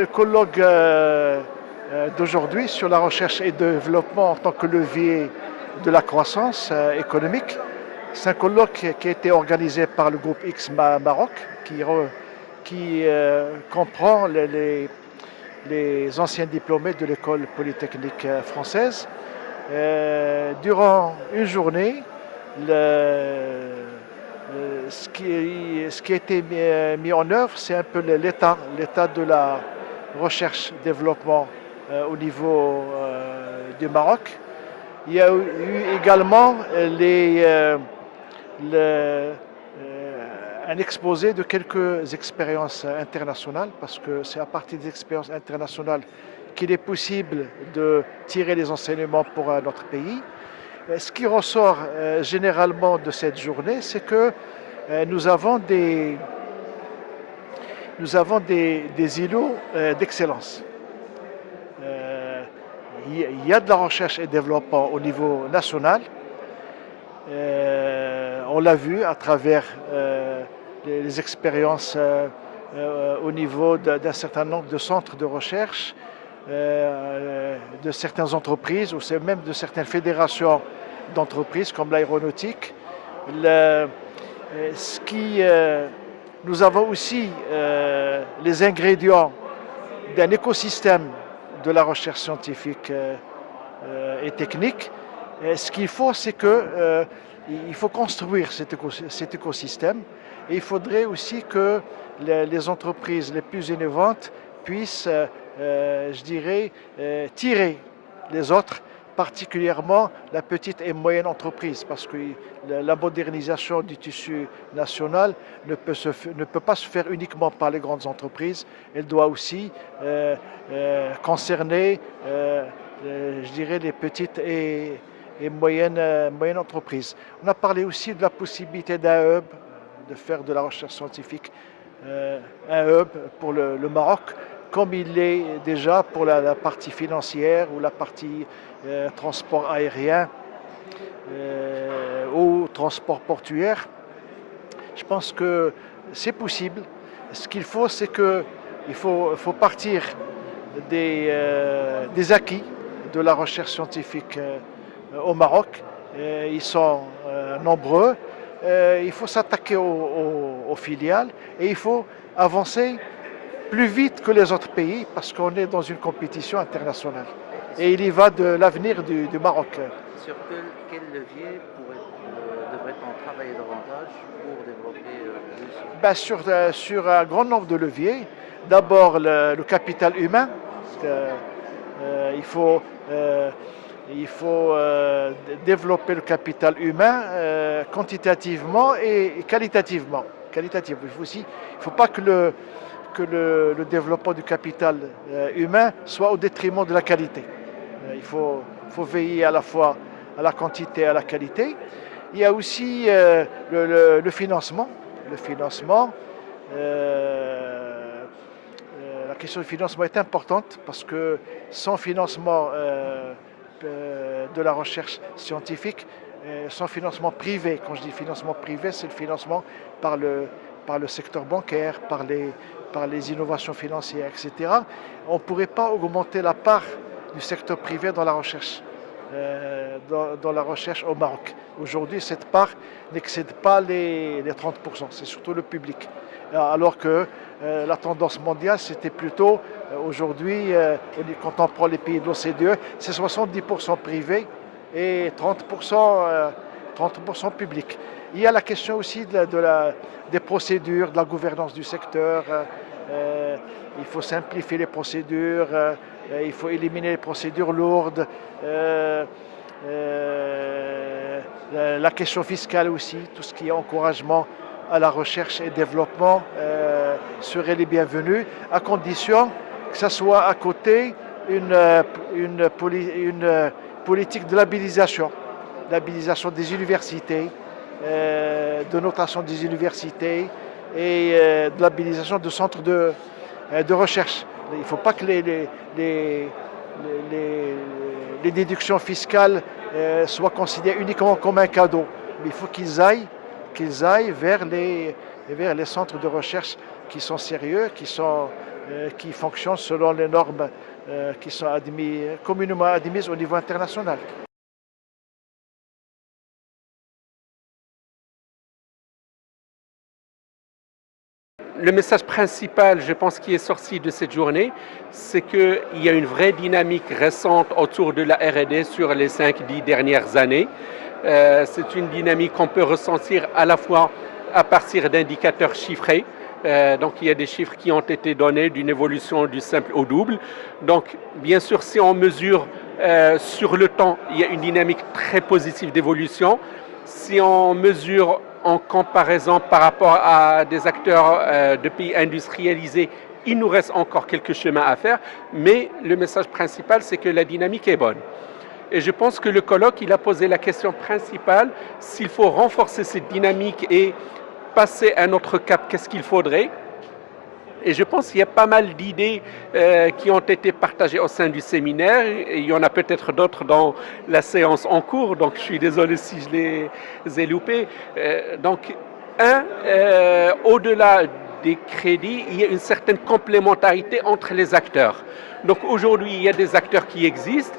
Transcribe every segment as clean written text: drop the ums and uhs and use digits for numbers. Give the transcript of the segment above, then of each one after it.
Le colloque d'aujourd'hui sur la recherche et développement en tant que levier de la croissance économique, c'est un colloque qui a été organisé par le groupe X Maroc, qui comprend les anciens diplômés de l'école polytechnique française. Durant une journée, ce qui a été mis en œuvre, c'est un peu l'état de la recherche-développement au niveau du Maroc. Il y a eu également un exposé de quelques expériences internationales, parce que c'est à partir des expériences internationales qu'il est possible de tirer les enseignements pour notre pays. Ce qui ressort généralement de cette journée, c'est que nous avons des îlots d'excellence. Il y a de la recherche et développement au niveau national. On l'a vu à travers les expériences au niveau d'un certain nombre de centres de recherche, de certaines entreprises, ou même de certaines fédérations d'entreprises comme l'aéronautique. Nous avons aussi les ingrédients d'un écosystème de la recherche scientifique et technique. Ce qu'il faut, c'est qu'il faut construire cet écosystème, et il faudrait aussi que les entreprises les plus innovantes puissent, je dirais, tirer les autres, particulièrement la petite et moyenne entreprise, parce que la modernisation du tissu national ne peut pas se faire uniquement par les grandes entreprises. Elle doit aussi concerner, je dirais, les petites et moyennes entreprises. On a parlé aussi de la possibilité d'un hub, de faire de la recherche scientifique, un hub pour le Maroc, comme il est déjà pour la partie financière ou la partie transport aérien ou transport portuaire. Je pense que c'est possible. Ce qu'il faut, c'est qu'il faut partir des acquis de la recherche scientifique au Maroc. Ils sont nombreux. Il faut s'attaquer aux filiales, et il faut avancer plus vite que les autres pays, parce qu'on est dans une compétition internationale. Et il y va de l'avenir du Maroc. Sur quel levier devrait-on travailler davantage pour développer plus Sur un grand nombre de leviers. D'abord le capital humain. Il faut développer le capital humain quantitativement et qualitativement. Il ne faut pas que le développement du capital humain soit au détriment de la qualité. Il faut veiller à la fois à la quantité et à la qualité. Il y a aussi le financement. La question du financement est importante, parce que sans financement de la recherche scientifique, sans financement privé, quand je dis financement privé, c'est le financement par le secteur bancaire, par les innovations financières, etc. On ne pourrait pas augmenter la part du secteur privé dans la recherche au Maroc. Aujourd'hui, cette part n'excède pas les 30%, c'est surtout le public. Alors que la tendance mondiale, c'était plutôt, aujourd'hui, quand on prend les pays de l'OCDE, c'est 70% privé et 30% public. Il y a la question aussi des procédures, de la gouvernance du secteur. Il faut simplifier les procédures, il faut éliminer les procédures lourdes. La question fiscale aussi, tout ce qui est encouragement à la recherche et développement serait les bienvenus, à condition que ça soit à côté une politique de labellisation des universités, de notation des universités et de labellisation de centres de recherche. Il ne faut pas que les déductions fiscales soient considérées uniquement comme un cadeau, mais il faut qu'ils aillent vers les centres de recherche qui sont sérieux, qui sont qui fonctionne selon les normes qui sont communément admises au niveau international. Le message principal, je pense, qui est sorti de cette journée, c'est qu'il y a une vraie dynamique récente autour de la R&D sur les 5-10 dernières années. C'est une dynamique qu'on peut ressentir à la fois à partir d'indicateurs chiffrés. Donc il y a des chiffres qui ont été donnés d'une évolution du simple au double. Donc bien sûr, si on mesure sur le temps, il y a une dynamique très positive d'évolution. Si on mesure en comparaison par rapport à des acteurs de pays industrialisés, il nous reste encore quelques chemins à faire, mais le message principal, c'est que la dynamique est bonne. Et je pense que le colloque, il a posé la question principale, s'il faut renforcer cette dynamique et passer à un autre cap, qu'est-ce qu'il faudrait? Et je pense qu'il y a pas mal d'idées qui ont été partagées au sein du séminaire. Et il y en a peut-être d'autres dans la séance en cours, donc je suis désolé si je les ai loupées. Au-delà des crédits, il y a une certaine complémentarité entre les acteurs. Donc aujourd'hui, il y a des acteurs qui existent,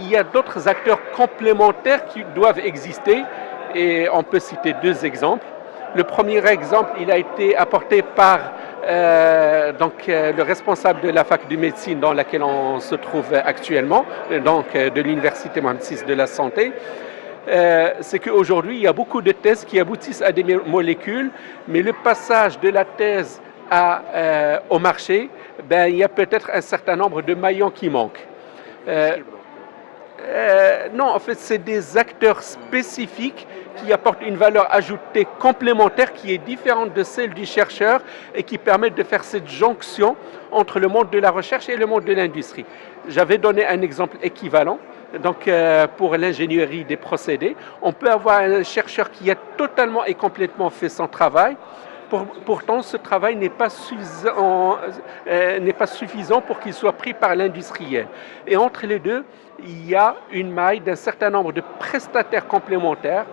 il y a d'autres acteurs complémentaires qui doivent exister. Et on peut citer 2 exemples. Le premier exemple, il a été apporté par le responsable de la fac de médecine dans laquelle on se trouve actuellement, donc de l'université Mohamed VI de la santé. C'est qu'aujourd'hui, il y a beaucoup de thèses qui aboutissent à des molécules, mais le passage de la thèse au marché, il y a peut-être un certain nombre de maillons qui manquent. Non, en fait, c'est des acteurs spécifiques qui apportent une valeur ajoutée complémentaire qui est différente de celle du chercheur et qui permettent de faire cette jonction entre le monde de la recherche et le monde de l'industrie. J'avais donné un exemple équivalent. Donc, pour l'ingénierie des procédés, on peut avoir un chercheur qui a totalement et complètement fait son travail. Pourtant, ce travail n'est pas suffisant pour qu'il soit pris par l'industriel. Et entre les deux, il y a une maille d'un certain nombre de prestataires complémentaires,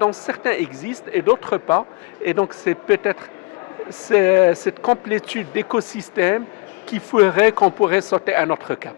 dont certains existent et d'autres pas. Et donc, c'est peut-être cette complétude d'écosystème qui ferait qu'on pourrait sauter à notre cap.